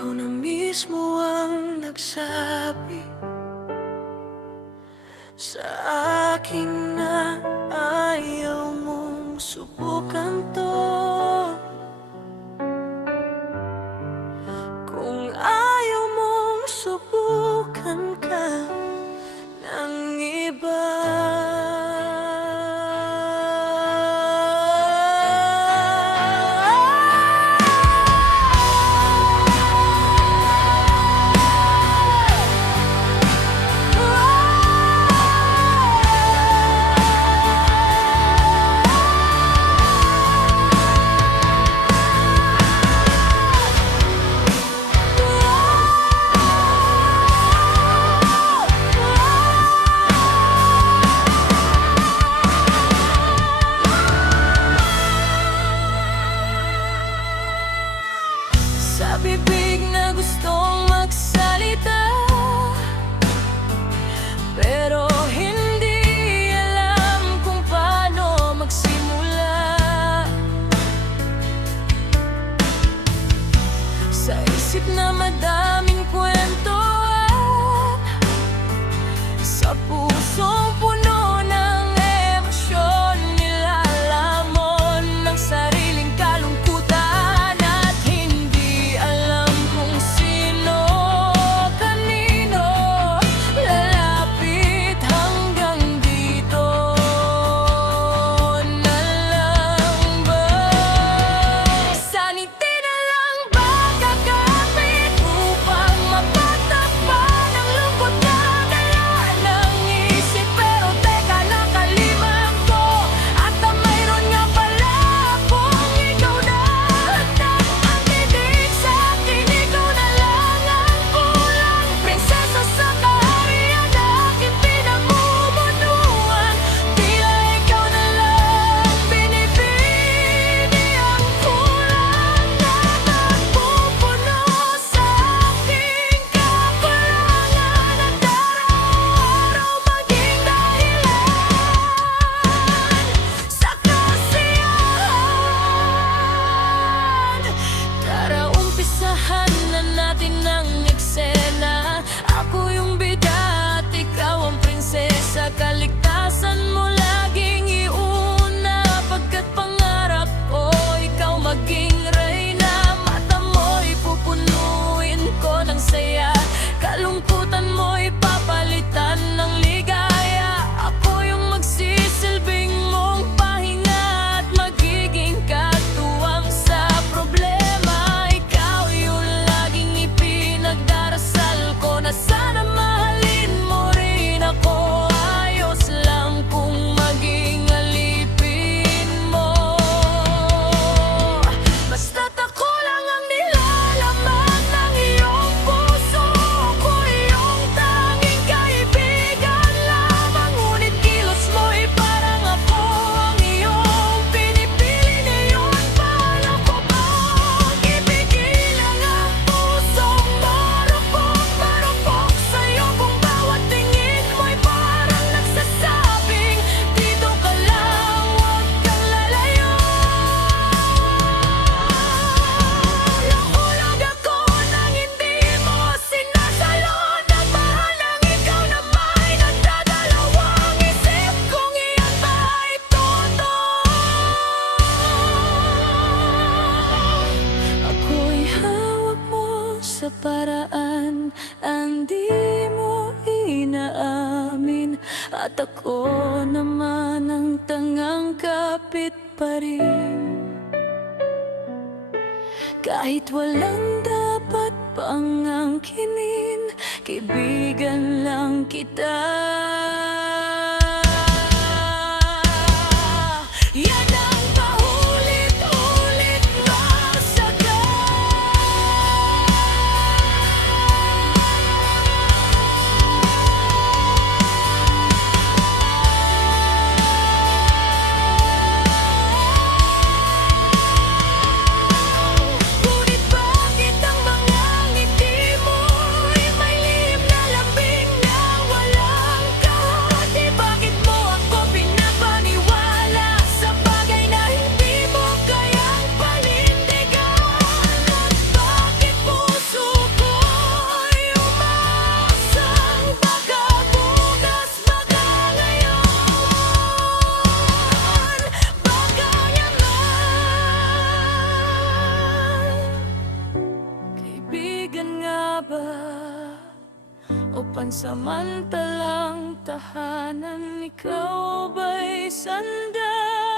Ikaw na mismo ang nagsabi sa akin na ayaw mong subukan to. Kung ayaw mong subukan ka ng iba, sa bibig na gustong magsalita, pero hindi alam kung paano magsimula. Sa isip na madaming kwentuhan, sa pusong puno ng emosyon, nilalamon ng sariling kalungkutan. At hindi alam kung sino, kanino lalapit hanggang dito na lang ba? Saan hindi na lang ba kakapit upang mapatapan ang lungkot na dala ng isip? Pero teka, nakalimutan ko at mayroon nga pala akong ikaw na ang titig sa akin. Ikaw na lang ang kulang, prinsesa sa kaharian na aking pinamumunuan. Tila ikaw na lang binibini ang kulang na nagpupuno sa aking kakulangan. At araw-araw maging dahilan sa kasiyahan. Tara, umpisahan na natin ang eksena. Ako yung bida at ikaw ang prinsesa. Kaligtasan mo laging iuna, pagkat pangarap ko ikaw maging reyna. Mata mo'y pupunuin ko ng saya, kalungkutan mo'y papalitan ng ligaya. Ako yung magsisilbing mong pahinga at magiging katuwang sa problema. Ikaw yung laging ipinagdarasal ko, na sana mahalin mo rin ako. Ayos lang kung maging alipin mo, basta't ako lang ang nilalaman ng iyong puso. Ako iyong tanging kaibigan lamang, ngunit kilos mo'y parang ako ang iyong pinipili. Ngayon paano ko bang ipigilan ang pusong marupok sa'yo? Kung bawat tingin mo'y parang nagsasabing, dito ka lang, huwag kang lalayo. Nahulog ako nang hindi mo sinasalo, nagmahalang ikaw na may nagdadalawang isip kung iyan ba ay totoo. Ako'y hawak mo sa paraan ang di mo inaamin, at ako naman ang tangang kapit pa rin. Kahit walang dapat pang angkinin, kaibigan lang kita. Yan ang paulit-ulit na sagat. Ngunit bakit ang mga ngiti mo'y may lihim na lambing na walang kahit pansamantalang tahanan. Ikaw ba'y sandalan